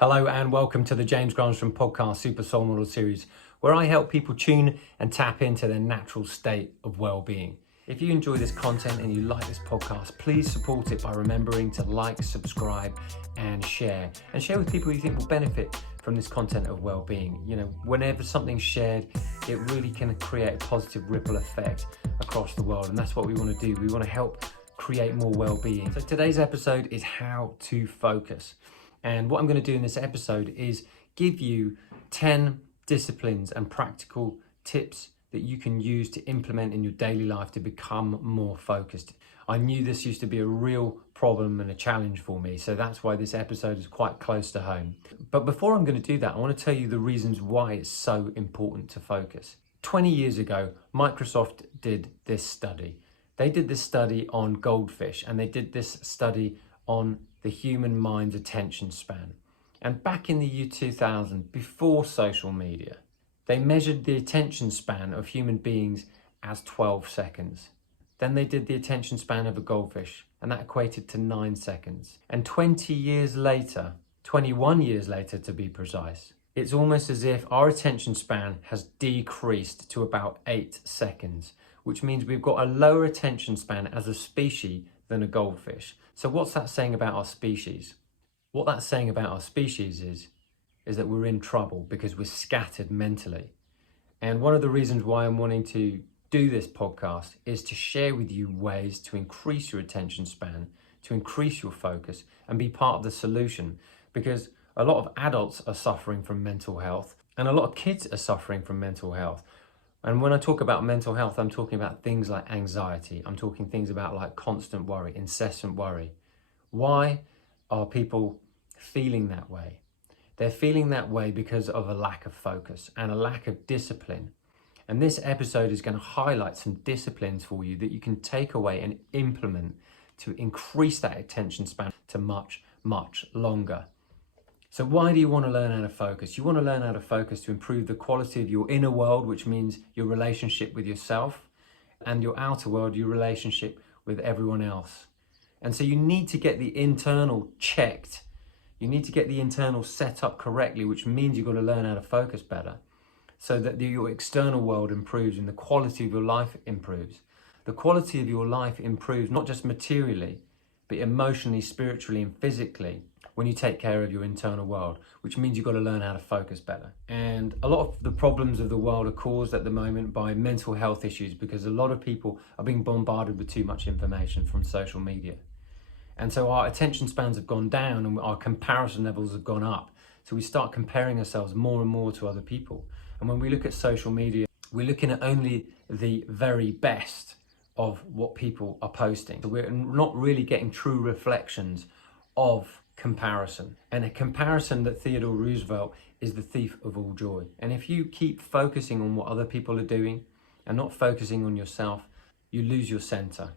Hello and welcome to the James Granström podcast Super Soul Model series, where I help people tune and tap into their natural state of well-being. If you enjoy this content and you like this podcast, please support it by remembering to like, subscribe and share with people you think will benefit from this content of well-being. You know, whenever something's shared, it really can create a positive ripple effect across the world, and that's what we want to do. We want to help create more well-being. So today's episode is how to focus. And what I'm going to do in this episode is give you 10 disciplines and practical tips that you can use to implement in your daily life to become more focused. I knew this used to be a real problem and a challenge for me, so that's why this episode is quite close to home. But before I'm going to do that, I want to tell you the reasons why it's so important to focus. 20 years ago, Microsoft did this study. They did this study on goldfish, and they did this study on the human mind's attention span. And back in the year 2000, before social media, they measured the attention span of human beings as 12 seconds. Then they did the attention span of a goldfish, and that equated to 9 seconds. And 20 years later, 21 years later to be precise, it's almost as if our attention span has decreased to about 8 seconds, which means we've got a lower attention span as a species than a goldfish. So what's that saying about our species? What that's saying about our species is that we're in trouble because we're scattered mentally. And one of the reasons why I'm wanting to do this podcast is to share with you ways to increase your attention span, to increase your focus and be part of the solution. Because a lot of adults are suffering from mental health and a lot of kids are suffering from mental health. And when I talk about mental health, I'm talking about things like anxiety. I'm talking things about like constant worry, incessant worry. Why are people feeling that way? They're feeling that way because of a lack of focus and a lack of discipline. And this episode is going to highlight some disciplines for you that you can take away and implement to increase that attention span to much, much longer. So why do you want to learn how to focus? You want to learn how to focus to improve the quality of your inner world, which means your relationship with yourself, and your outer world, your relationship with everyone else. And so you need to get the internal checked. You need to get the internal set up correctly, which means you've got to learn how to focus better so that your external world improves and the quality of your life improves. The quality of your life improves not just materially, but emotionally, spiritually, and physically when you take care of your internal world, which means you've got to learn how to focus better. And a lot of the problems of the world are caused at the moment by mental health issues because a lot of people are being bombarded with too much information from social media. And so our attention spans have gone down and our comparison levels have gone up. So we start comparing ourselves more and more to other people. And when we look at social media, we're looking at only the very best of what people are posting. So we're not really getting true reflections of comparison. And a comparison that Theodore Roosevelt is the thief of all joy. And if you keep focusing on what other people are doing and not focusing on yourself, you lose your center.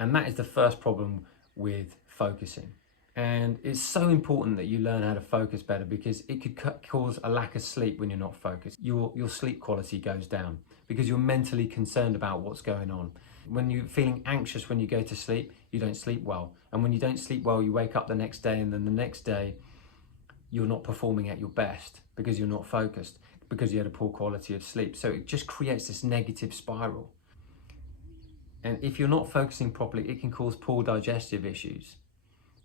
And that is the first problem with focusing. And it's so important that you learn how to focus better because it could cause a lack of sleep when you're not focused. Your sleep quality goes down because you're mentally concerned about what's going on. When you're feeling anxious when you go to sleep, you don't sleep well. And when you don't sleep well, you wake up the next day, and then the next day, you're not performing at your best because you're not focused, because you had a poor quality of sleep. So it just creates this negative spiral. And if you're not focusing properly, it can cause poor digestive issues.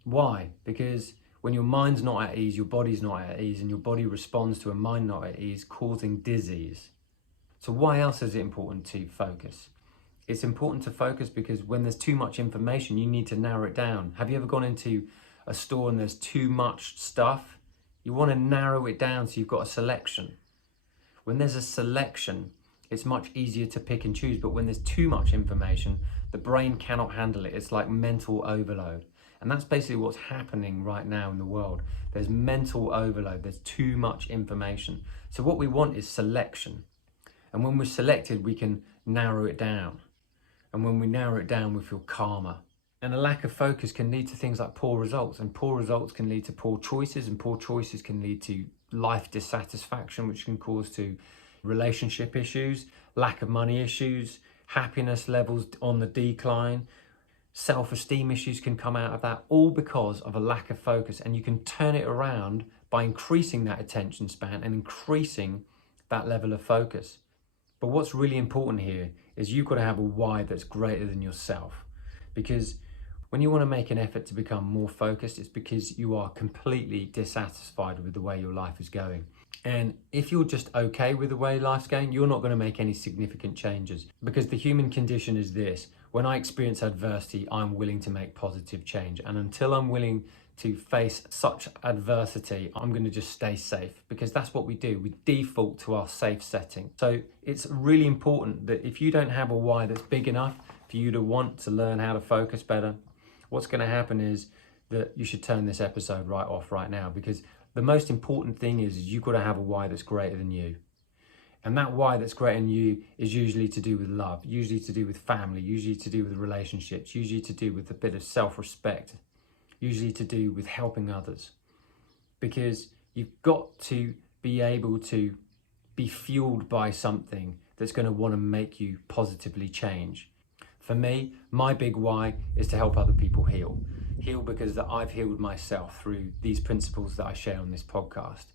Why? Because when your mind's not at ease, your body's not at ease, and your body responds to a mind not at ease, causing disease. So why else is it important to focus? It's important to focus because when there's too much information, you need to narrow it down. Have you ever gone into a store and there's too much stuff? You want to narrow it down so you've got a selection. When there's a selection, it's much easier to pick and choose, but when there's too much information, the brain cannot handle it. It's like mental overload. And that's basically what's happening right now in the world. There's mental overload, there's too much information. So what we want is selection. And when we're selected, we can narrow it down. And when we narrow it down, we feel calmer. And a lack of focus can lead to things like poor results, and poor results can lead to poor choices, and poor choices can lead to life dissatisfaction, which can cause to relationship issues, lack of money issues, happiness levels on the decline, Self-esteem issues can come out of that, all because of a lack of focus. And you can turn it around by increasing that attention span and increasing that level of focus. But what's really important here is you've got to have a why that's greater than yourself. Because when you want to make an effort to become more focused, it's because you are completely dissatisfied with the way your life is going. And if you're just okay with the way life's going, you're not going to make any significant changes. Because the human condition is this: when I experience adversity, I'm willing to make positive change. And until I'm willing to face such adversity, I'm going to just stay safe, because that's what we do. We default to our safe setting. So it's really important that if you don't have a why that's big enough for you to want to learn how to focus better, what's going to happen is that you should turn this episode right off right now, because the most important thing is you've got to have a why that's greater than you. And that why that's greater than you is usually to do with love, usually to do with family, usually to do with relationships, usually to do with a bit of self-respect, usually to do with helping others. Because you've got to be able to be fueled by something that's going to want to make you positively change. For me, my big why is to help other people heal. Heal because that I've healed myself through these principles that I share on this podcast.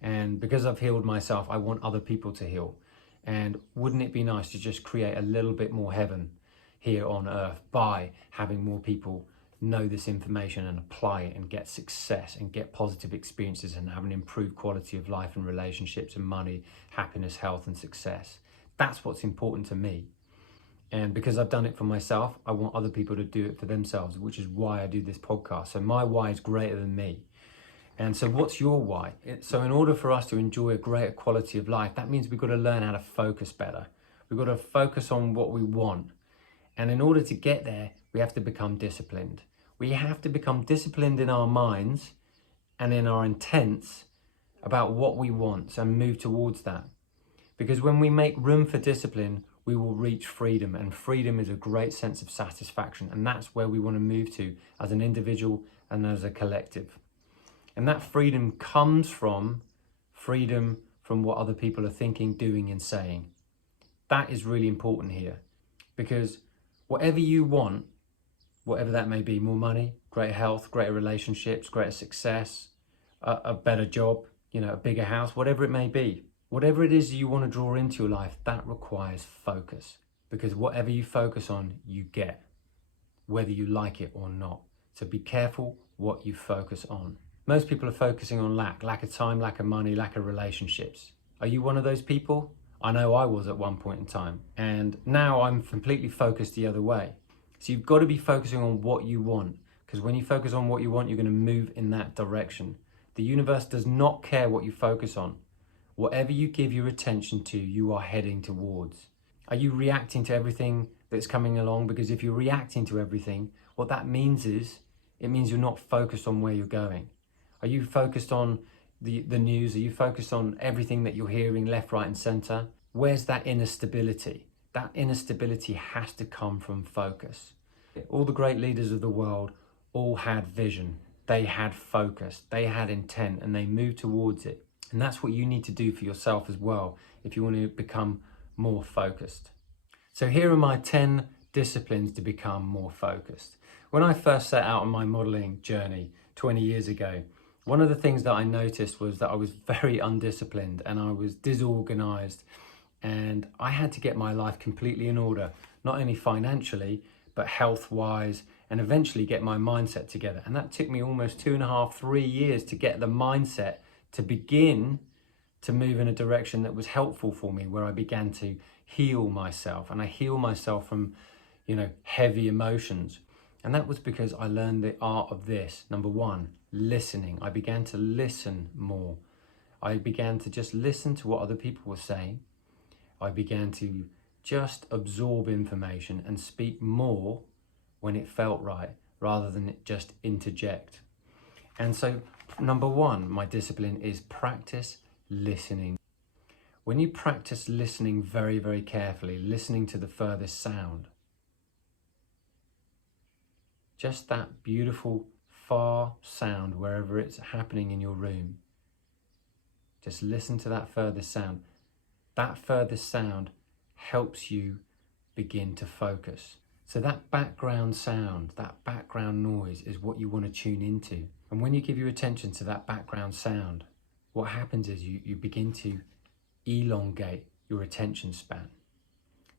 And because I've healed myself, I want other people to heal. And wouldn't it be nice to just create a little bit more heaven here on earth by having more people know this information and apply it and get success and get positive experiences and have an improved quality of life and relationships and money, happiness, health and success. That's what's important to me. And because I've done it for myself, I want other people to do it for themselves, which is why I do this podcast. So my why is greater than me. And so what's your why? So in order for us to enjoy a greater quality of life, that means we've got to learn how to focus better. We've got to focus on what we want. And in order to get there, we have to become disciplined. We have to become disciplined in our minds and in our intents about what we want and move towards that. Because when we make room for discipline, we will reach freedom, and freedom is a great sense of satisfaction, and that's where we want to move to as an individual and as a collective. And that freedom comes from freedom from what other people are thinking, doing and saying. That is really important here, because whatever you want, whatever that may be, more money, greater health, greater relationships, greater success, a better job, a bigger house, whatever it may be, whatever it is you want to draw into your life, that requires focus. Because whatever you focus on, you get, whether you like it or not. So be careful what you focus on. Most people are focusing on lack of time, lack of money, lack of relationships. Are you one of those people? I know I was at one point in time. And now I'm completely focused the other way. So you've got to be focusing on what you want. Because when you focus on what you want, you're going to move in that direction. The universe does not care what you focus on. Whatever you give your attention to, you are heading towards. Are you reacting to everything that's coming along? Because if you're reacting to everything, what that means is, it means you're not focused on where you're going. Are you focused on the news? Are you focused on everything that you're hearing left, right and center? Where's that inner stability? That inner stability has to come from focus. All the great leaders of the world all had vision. They had focus, they had intent, and they moved towards it. And that's what you need to do for yourself as well if you want to become more focused. So here are my 10 disciplines to become more focused. When I first set out on my modeling journey 20 years ago, one of the things that I noticed was that I was very undisciplined and I was disorganized, and I had to get my life completely in order, not only financially, but health-wise, and eventually get my mindset together. And that took me almost 2.5, 3 years to get the mindset to begin to move in a direction that was helpful for me, where I began to heal myself. And I heal myself from, heavy emotions. And that was because I learned the art of this. Number one, listening. I began to listen more. I began to just listen to what other people were saying. I began to just absorb information and speak more when it felt right, rather than just interject. And so, number one, my discipline is practice listening. When you practice listening very, very carefully, listening to the furthest sound, just that beautiful, far sound, wherever it's happening in your room, just listen to that furthest sound. That furthest sound helps you begin to focus. So that background sound, that background noise is what you want to tune into. And when you give your attention to that background sound, what happens is you begin to elongate your attention span.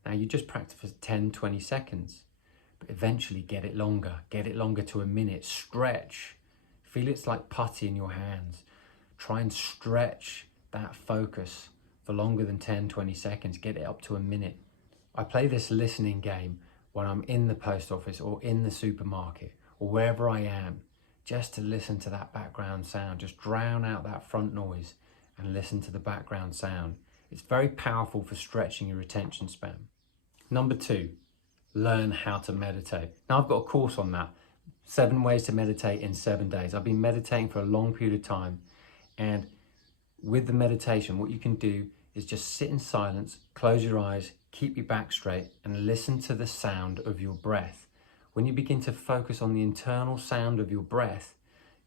Now you just practice for 10, 20 seconds, but eventually get it longer to a minute, stretch. Feel it's like putty in your hands. Try and stretch that focus for longer than 10, 20 seconds, get it up to a minute. I play this listening game when I'm in the post office or in the supermarket or wherever I am, just to listen to that background sound, just drown out that front noise and listen to the background sound. It's very powerful for stretching your attention span. Number 2, learn how to meditate. Now I've got a course on that, 7 ways to meditate in 7 days. I've been meditating for a long period of time, and with the meditation, what you can do is just sit in silence, close your eyes, keep your back straight, and listen to the sound of your breath. When you begin to focus on the internal sound of your breath,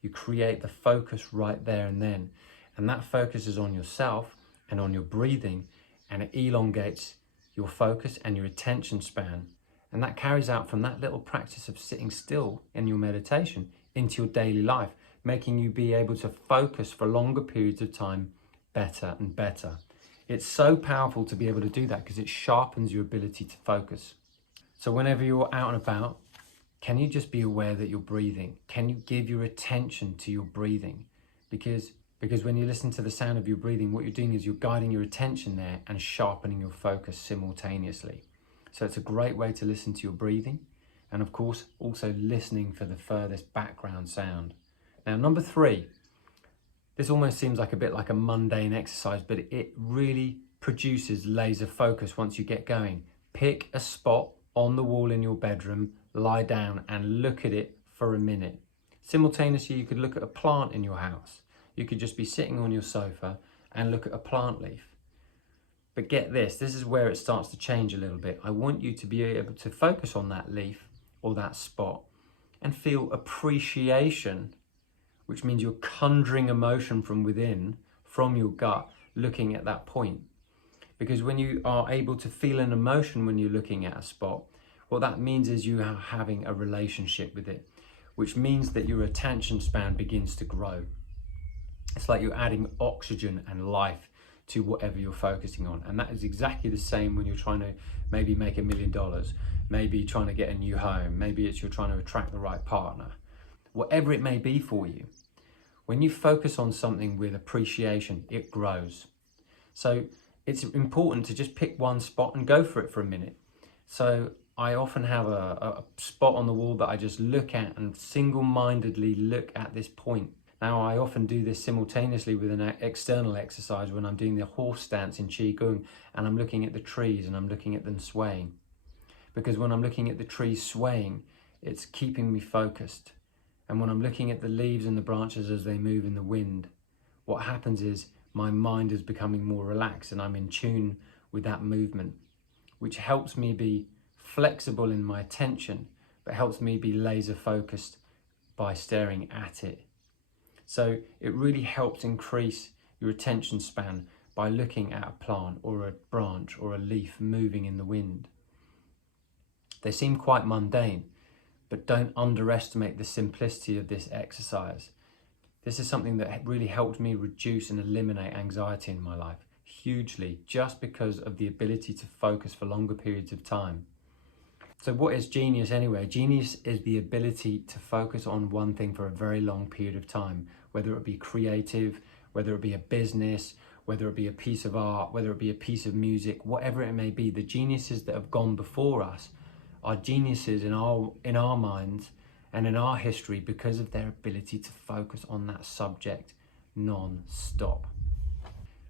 you create the focus right there and then. And that focus is on yourself and on your breathing, and it elongates your focus and your attention span. And that carries out from that little practice of sitting still in your meditation into your daily life, making you be able to focus for longer periods of time better and better. It's so powerful to be able to do that because it sharpens your ability to focus. So whenever you're out and about, can you just be aware that you're breathing? Can you give your attention to your breathing? Because when you listen to the sound of your breathing, what you're doing is you're guiding your attention there and sharpening your focus simultaneously. So it's a great way to listen to your breathing, and of course also listening for the furthest background sound. Now number 3, this almost seems like a bit like a mundane exercise, but it really produces laser focus once you get going. Pick a spot on the wall in your bedroom, lie down and look at it for a minute. Simultaneously, you could look at a plant in your house. You could just be sitting on your sofa and look at a plant leaf. But get this is where it starts to change a little bit. I want you to be able to focus on that leaf or that spot and feel appreciation, which means you're conjuring emotion from within, from your gut, looking at that point. Because when you are able to feel an emotion when you're looking at a spot, what that means is you are having a relationship with it, which means that your attention span begins to grow. It's like you're adding oxygen and life to whatever you're focusing on. And that is exactly the same when you're trying to maybe make $1 million, maybe trying to get a new home, maybe it's you're trying to attract the right partner. Whatever it may be for you, when you focus on something with appreciation, it grows. So it's important to just pick one spot and go for it for a minute. So I often have a spot on the wall that I just look at and single-mindedly look at this point. Now I often do this simultaneously with an external exercise when I'm doing the horse stance in Qigong, and I'm looking at the trees and I'm looking at them swaying. Because when I'm looking at the trees swaying, it's keeping me focused. And when I'm looking at the leaves and the branches as they move in the wind, what happens is my mind is becoming more relaxed and I'm in tune with that movement, which helps me be flexible in my attention, but helps me be laser focused by staring at it. So it really helps increase your attention span by looking at a plant or a branch or a leaf moving in the wind. They seem quite mundane, but don't underestimate the simplicity of this exercise. This is something that really helped me reduce and eliminate anxiety in my life hugely, just because of the ability to focus for longer periods of time. So what is genius anyway? Genius is the ability to focus on one thing for a very long period of time, whether it be creative, whether it be a business, whether it be a piece of art, whether it be a piece of music, whatever it may be. The geniuses that have gone before us are geniuses in our minds and in our history because of their ability to focus on that subject non-stop.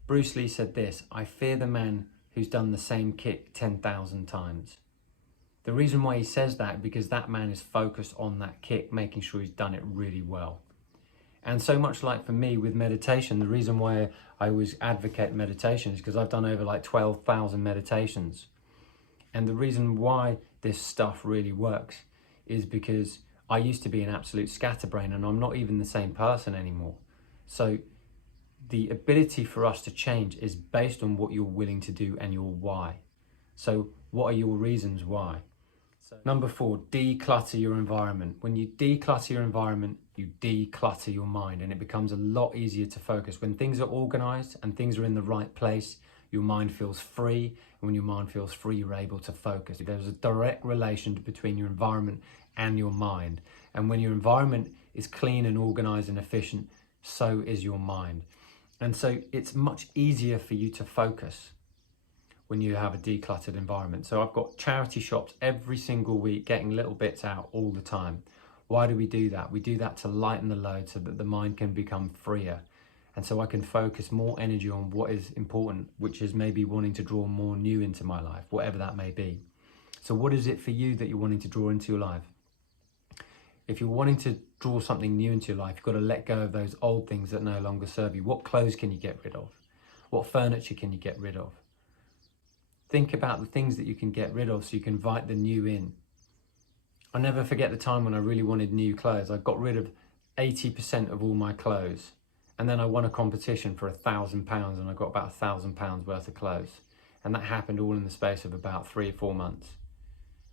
Bruce Lee said this: "I fear the man who's done the same kick 10,000 times." The reason why he says that, because that man is focused on that kick, making sure he's done it really well. And so much like for me with meditation, the reason why I always advocate meditation is because I've done over like 12,000 meditations. And the reason why this stuff really works is because I used to be an absolute scatterbrain and I'm not even the same person anymore. So the ability for us to change is based on what you're willing to do and your why. So what are your reasons why? Number 4, declutter your environment. When you declutter your environment, you declutter your mind, and it becomes a lot easier to focus. When things are organized and things are in the right place, your mind feels free, and when your mind feels free, you're able to focus. There's a direct relation between your environment and your mind. And when your environment is clean and organized and efficient, so is your mind. And so it's much easier for you to focus when you have a decluttered environment. So I've got charity shops every single week, getting little bits out all the time. Why do we do that? We do that to lighten the load so that the mind can become freer. And so I can focus more energy on what is important, which is maybe wanting to draw more new into my life, whatever that may be. So what is it for you that you're wanting to draw into your life? If you're wanting to draw something new into your life, you've got to let go of those old things that no longer serve you. What clothes can you get rid of? What furniture can you get rid of? Think about the things that you can get rid of so you can invite the new in. I'll never forget the time when I really wanted new clothes. I got rid of 80% of all my clothes. And then I won a competition for £1,000 and I got about £1,000 worth of clothes. And that happened all in the space of about 3 or 4 months.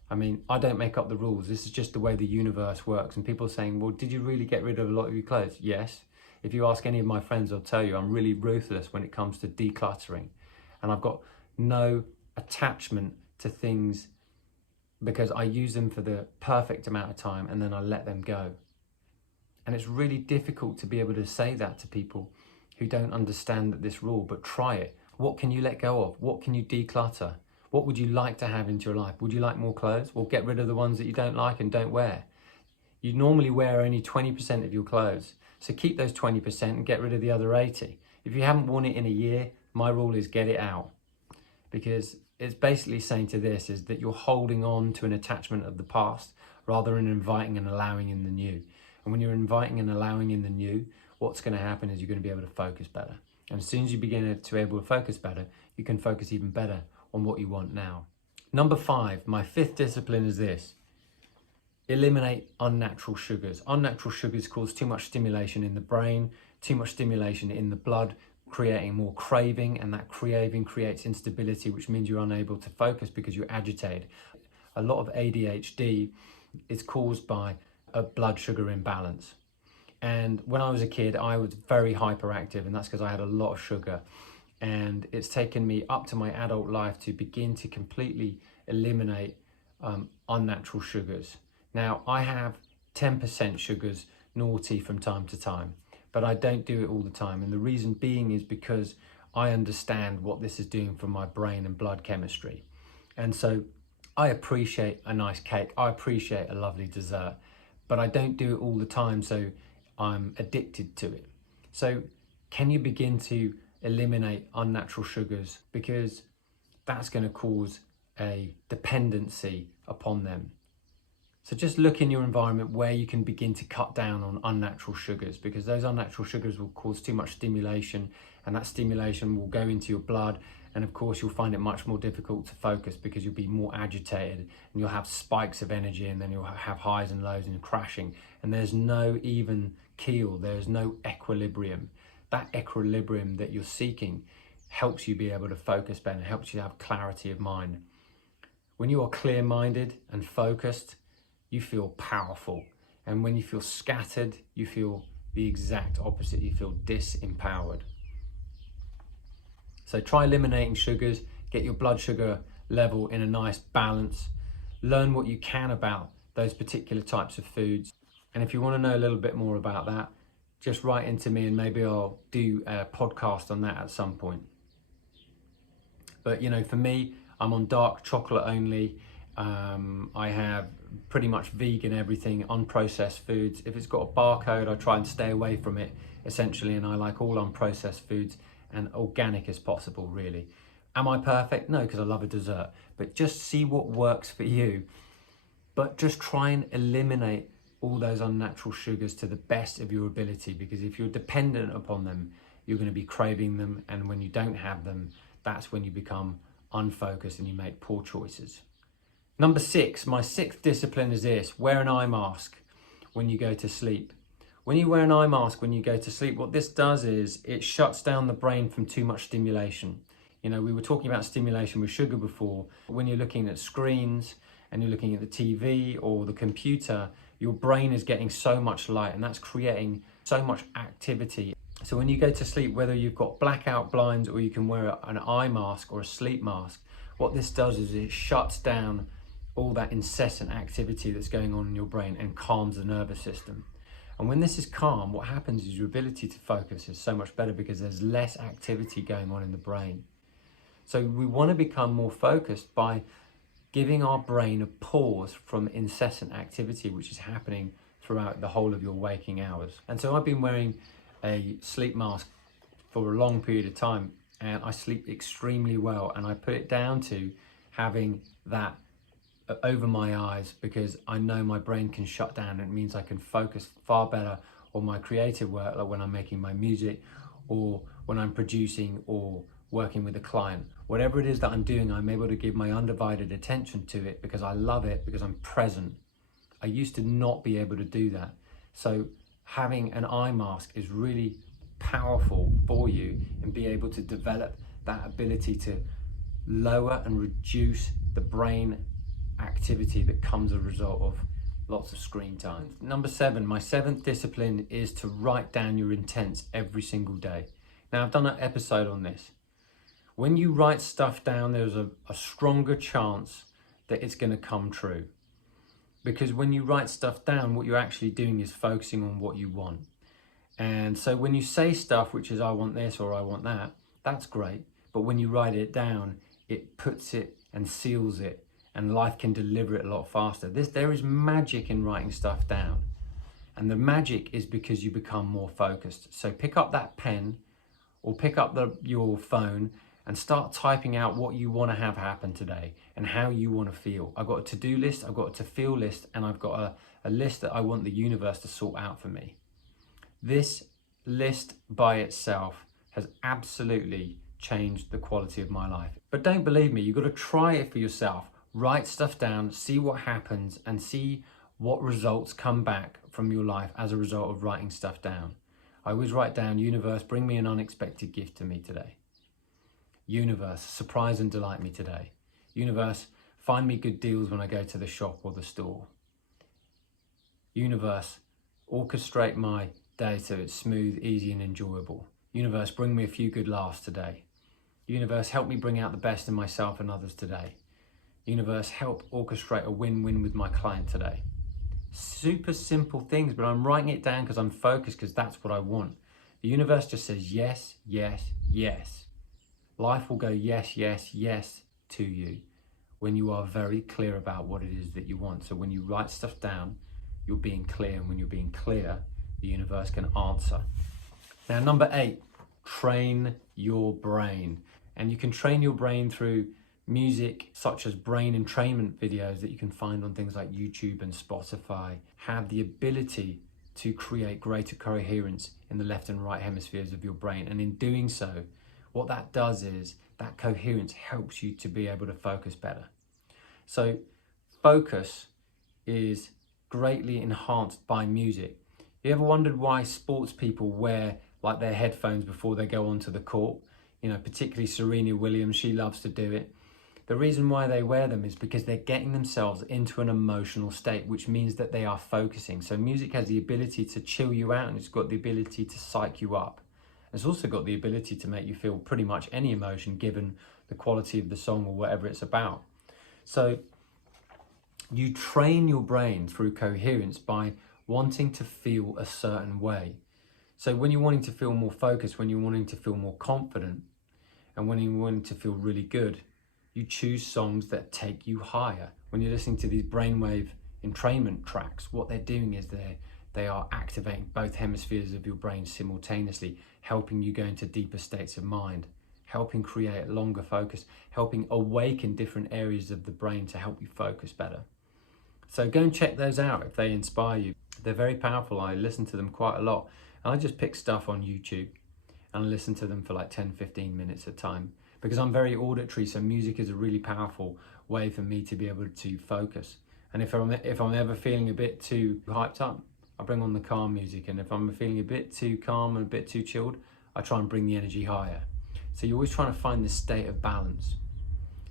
I mean, I don't make up the rules. This is just the way the universe works. And people are saying, well, did you really get rid of a lot of your clothes? Yes. If you ask any of my friends, they'll tell you I'm really ruthless when it comes to decluttering. And I've got no attachment to things because I use them for the perfect amount of time and then I let them go. And it's really difficult to be able to say that to people who don't understand this rule, but try it. What can you let go of? What can you declutter? What would you like to have into your life? Would you like more clothes? Well, get rid of the ones that you don't like and don't wear. You normally wear only 20% of your clothes. So keep those 20% and get rid of the other 80. If you haven't worn it in a year, my rule is get it out. Because it's basically saying to this is that you're holding on to an attachment of the past rather than inviting and allowing in the new. And when you're inviting and allowing in the new, what's going to happen is you're going to be able to focus better. And as soon as you begin to be able to focus better, you can focus even better on what you want now. Number 5, my 5th discipline is this. Eliminate unnatural sugars. Unnatural sugars cause too much stimulation in the brain, too much stimulation in the blood, creating more craving, and that craving creates instability, which means you're unable to focus because you're agitated. A lot of ADHD is caused by a blood sugar imbalance. And when I was a kid, I was very hyperactive, and that's because I had a lot of sugar. And it's taken me up to my adult life to begin to completely eliminate unnatural sugars. Now, I have 10% sugars naughty from time to time, but I don't do it all the time. And the reason being is because I understand what this is doing for my brain and blood chemistry. And so I appreciate a nice cake. I appreciate a lovely dessert, but I don't do it all the time, so I'm addicted to it. So can you begin to eliminate unnatural sugars? Because that's going to cause a dependency upon them. So just look in your environment where you can begin to cut down on unnatural sugars, because those unnatural sugars will cause too much stimulation, and that stimulation will go into your blood. And of course, you'll find it much more difficult to focus because you'll be more agitated and you'll have spikes of energy, and then you'll have highs and lows and crashing. And there's no even keel, there's no equilibrium. That equilibrium that you're seeking helps you be able to focus better, helps you have clarity of mind. When you are clear-minded and focused, you feel powerful. And when you feel scattered, you feel the exact opposite. You feel disempowered. So try eliminating sugars, get your blood sugar level in a nice balance, learn what you can about those particular types of foods. And if you want to know a little bit more about that, just write into me and maybe I'll do a podcast on that at some point. But for me, I'm on dark chocolate only. I have pretty much vegan everything, unprocessed foods. If it's got a barcode, I try and stay away from it essentially, and I like all unprocessed foods and organic as possible, really. Am I perfect? No, because I love a dessert. But just see what works for you. But just try and eliminate all those unnatural sugars to the best of your ability, because if you're dependent upon them, you're going to be craving them, and when you don't have them, that's when you become unfocused and you make poor choices. Number 6, my 6th discipline is this: wear an eye mask when you go to sleep. When you wear an eye mask when you go to sleep, what this does is it shuts down the brain from too much stimulation. We were talking about stimulation with sugar before. When you're looking at screens and you're looking at the TV or the computer, your brain is getting so much light, and that's creating so much activity. So when you go to sleep, whether you've got blackout blinds or you can wear an eye mask or a sleep mask, what this does is it shuts down all that incessant activity that's going on in your brain and calms the nervous system. And when this is calm, what happens is your ability to focus is so much better because there's less activity going on in the brain. So we want to become more focused by giving our brain a pause from incessant activity, which is happening throughout the whole of your waking hours. And so I've been wearing a sleep mask for a long period of time, and I sleep extremely well, and I put it down to having that over my eyes because I know my brain can shut down, and it means I can focus far better on my creative work, like when I'm making my music or when I'm producing or working with a client. Whatever it is that I'm doing, I'm able to give my undivided attention to it because I love it, because I'm present. I used to not be able to do that. So having an eye mask is really powerful for you and be able to develop that ability to lower and reduce the brain activity that comes as a result of lots of screen time. Number 7, my 7th discipline is to write down your intents every single day. Now, I've done an episode on this. When you write stuff down, there's a stronger chance that it's going to come true. Because when you write stuff down, what you're actually doing is focusing on what you want. And so when you say stuff, which is I want this or I want that, that's great. But when you write it down, it puts it and seals it, and life can deliver it a lot faster. There is magic in writing stuff down. And the magic is because you become more focused. So pick up that pen or pick up your phone and start typing out what you want to have happen today and how you want to feel. I've got a to-do list, I've got a to-feel list, and I've got a list that I want the universe to sort out for me. This list by itself has absolutely changed the quality of my life. But don't believe me, you've got to try it for yourself. Write stuff down, see what happens, and see what results come back from your life as a result of writing stuff down. I always write down, universe, bring me an unexpected gift to me today. Universe, surprise and delight me today. Universe, find me good deals when I go to the shop or the store. Universe, orchestrate my day so it's smooth, easy and enjoyable. Universe, bring me a few good laughs today. Universe, help me bring out the best in myself and others today. Universe, help orchestrate a win-win with my client today. Super simple things, but I'm writing it down because I'm focused, because that's what I want. The universe just says yes, yes, yes. Life will go yes, yes, yes to you when you are very clear about what it is that you want. So when you write stuff down, you're being clear, and when you're being clear, the universe can answer. Now, number 8, train your brain. And you can train your brain through music such as brain entrainment videos that you can find on things like YouTube and Spotify. Have the ability to create greater coherence in the left and right hemispheres of your brain. And in doing so, what that does is that coherence helps you to be able to focus better. So focus is greatly enhanced by music. You ever wondered why sports people wear like their headphones before they go onto the court? You know, particularly Serena Williams, she loves to do it. The reason why they wear them is because they're getting themselves into an emotional state, which means that they are focusing. So music has the ability to chill you out, and it's got the ability to psych you up. It's also got the ability to make you feel pretty much any emotion given the quality of the song or whatever it's about. So you train your brain through coherence by wanting to feel a certain way. So when you're wanting to feel more focused, when you're wanting to feel more confident, and when you're wanting to feel really good, you choose songs that take you higher. When you're listening to these brainwave entrainment tracks, what they're doing is they are activating both hemispheres of your brain simultaneously, helping you go into deeper states of mind, helping create longer focus, helping awaken different areas of the brain to help you focus better. So go and check those out if they inspire you. They're very powerful. I listen to them quite a lot. And I just pick stuff on YouTube and I listen to them for like 10-15 minutes at a time, because I'm very auditory, so music is a really powerful way for me to be able to focus. And if I'm ever feeling a bit too hyped up, I bring on the calm music, and if I'm feeling a bit too calm and a bit too chilled, I try and bring the energy higher. So you're always trying to find this state of balance.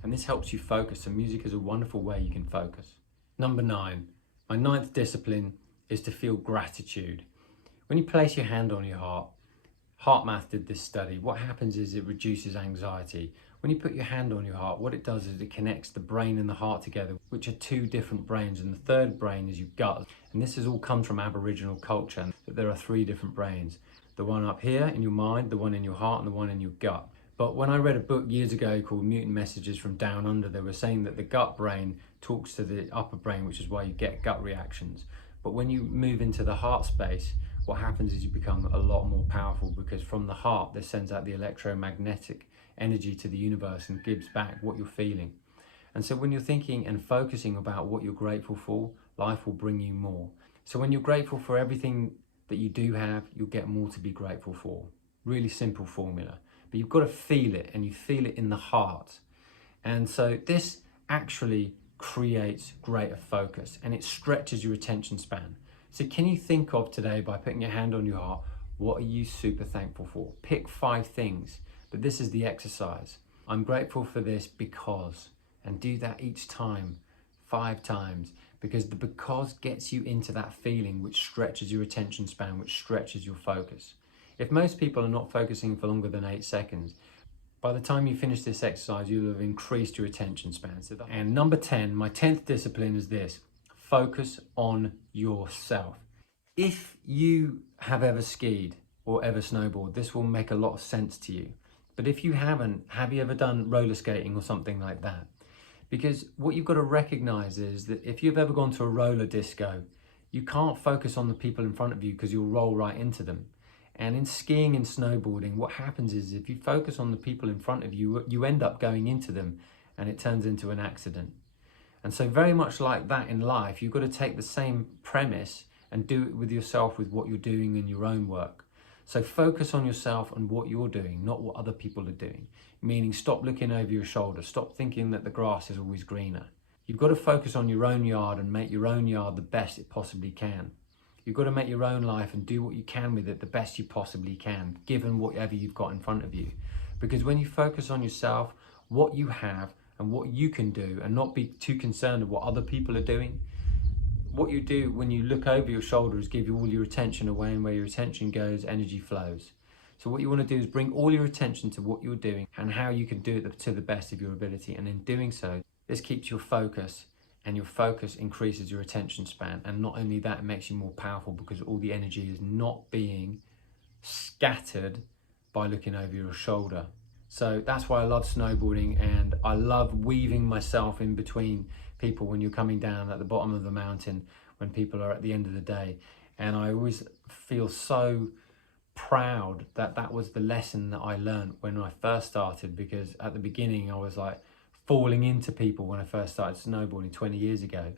And this helps you focus. So music is a wonderful way you can focus. Number 9, my 9th discipline is to feel gratitude. When you place your hand on your heart, HeartMath did this study. What happens is it reduces anxiety. When you put your hand on your heart, what it does is it connects the brain and the heart together, which are 2 different brains, and the third brain is your gut. And this has all come from Aboriginal culture, that there are 3 different brains. The one up here in your mind, the one in your heart, and the one in your gut. But when I read a book years ago called Mutant Messages from Down Under, they were saying that the gut brain talks to the upper brain, which is why you get gut reactions. But when you move into the heart space, what happens is you become a lot more powerful, because from the heart, this sends out the electromagnetic energy to the universe and gives back what you're feeling. And so when you're thinking and focusing about what you're grateful for, life will bring you more. So when you're grateful for everything that you do have, you'll get more to be grateful for. Really simple formula. But you've got to feel it, and you feel it in the heart. And so this actually creates greater focus, and it stretches your attention span. So can you think of today, by putting your hand on your heart, what are you super thankful for? Pick 5 things, but this is the exercise. I'm grateful for this because, and do that each time, 5 times, because the because gets you into that feeling, which stretches your attention span, which stretches your focus. If most people are not focusing for longer than 8 seconds, by the time you finish this exercise, you'll have increased your attention span. And number 10, my 10th discipline is this: focus on yourself. If you have ever skied or ever snowboarded, this will make a lot of sense to you. But if you haven't, have you ever done roller skating or something like that? Because what you've got to recognize is that if you've ever gone to a roller disco, you can't focus on the people in front of you because you'll roll right into them. And in skiing and snowboarding, what happens is if you focus on the people in front of you, you end up going into them, and it turns into an accident. And so very much like that in life, you've got to take the same premise and do it with yourself, with what you're doing in your own work. So focus on yourself and what you're doing, not what other people are doing. Meaning, stop looking over your shoulder. Stop thinking that the grass is always greener. You've got to focus on your own yard and make your own yard the best it possibly can. You've got to make your own life and do what you can with it the best you possibly can, given whatever you've got in front of you. Because when you focus on yourself, what you have and what you can do, and not be too concerned with what other people are doing, what you do when you look over your shoulder is give you all your attention away, and where your attention goes, energy flows. So what you want to do is bring all your attention to what you're doing and how you can do it to the best of your ability. And in doing so, this keeps your focus, and your focus increases your attention span. And not only that, it makes you more powerful because all the energy is not being scattered by looking over your shoulder. So that's why I love snowboarding, and I love weaving myself in between people when you're coming down at the bottom of the mountain, when people are at the end of the day. And I always feel so proud that that was the lesson that I learned when I first started, because at the beginning I was like falling into people when I first started snowboarding 20 years ago.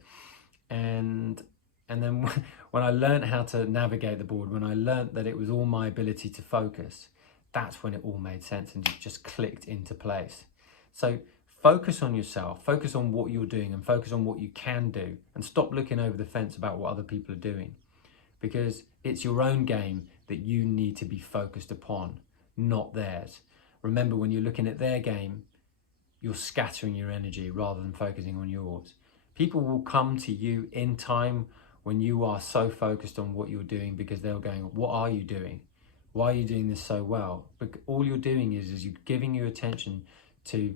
And then when I learned how to navigate the board, when I learned that it was all my ability to focus, that's when it all made sense and it just clicked into place. So focus on yourself, focus on what you're doing, and focus on what you can do, and stop looking over the fence about what other people are doing, because it's your own game that you need to be focused upon, not theirs. Remember, when you're looking at their game, you're scattering your energy rather than focusing on yours. People will come to you in time when you are so focused on what you're doing, because they're going, what are you doing? Why are you doing this so well? But all you're doing is you're giving your attention to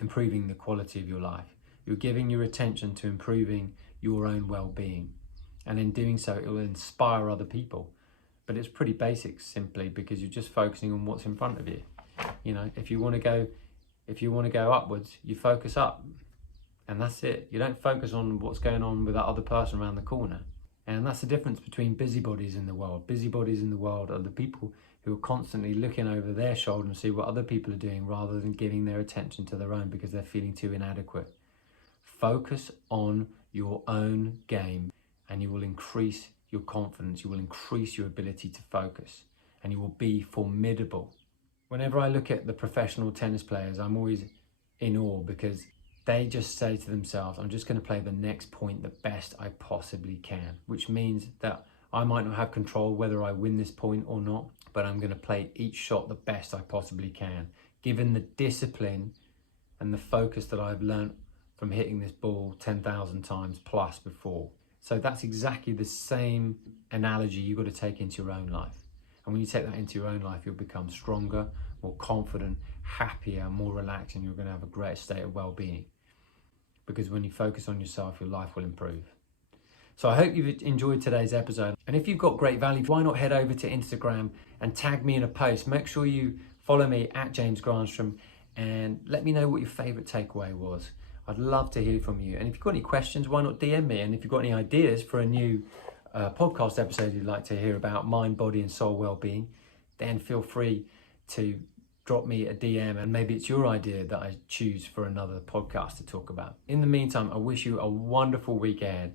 improving the quality of your life. You're giving your attention to improving your own well-being. And in doing so, it will inspire other people. But it's pretty basic, simply because you're just focusing on what's in front of you. You know, if you want to go upwards, you focus up, and that's it. You don't focus on what's going on with that other person around the corner. And that's the difference between busybodies in the world. Busybodies in the world are the people who are constantly looking over their shoulder and see what other people are doing, rather than giving their attention to their own because they're feeling too inadequate. Focus on your own game, and you will increase your confidence. You will increase your ability to focus, and you will be formidable. Whenever I look at the professional tennis players, I'm always in awe, because they just say to themselves, I'm just going to play the next point the best I possibly can, which means that I might not have control whether I win this point or not, but I'm going to play each shot the best I possibly can, given the discipline and the focus that I've learned from hitting this ball 10,000 times plus before. So that's exactly the same analogy you've got to take into your own life. And when you take that into your own life, you'll become stronger, more confident, happier, more relaxed, and you're going to have a greater state of well-being. Because when you focus on yourself, your life will improve. So I hope you've enjoyed today's episode. And if you've got great value, why not head over to Instagram and tag me in a post? Make sure you follow me at James Granström and let me know what your favorite takeaway was. I'd love to hear from you. And if you've got any questions, why not DM me? And if you've got any ideas for a new podcast episode you'd like to hear about mind, body and soul well-being, then feel free to drop me a DM, and maybe it's your idea that I choose for another podcast to talk about. In the meantime, I wish you a wonderful week ahead.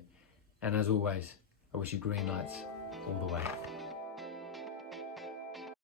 And as always, I wish you green lights all the way.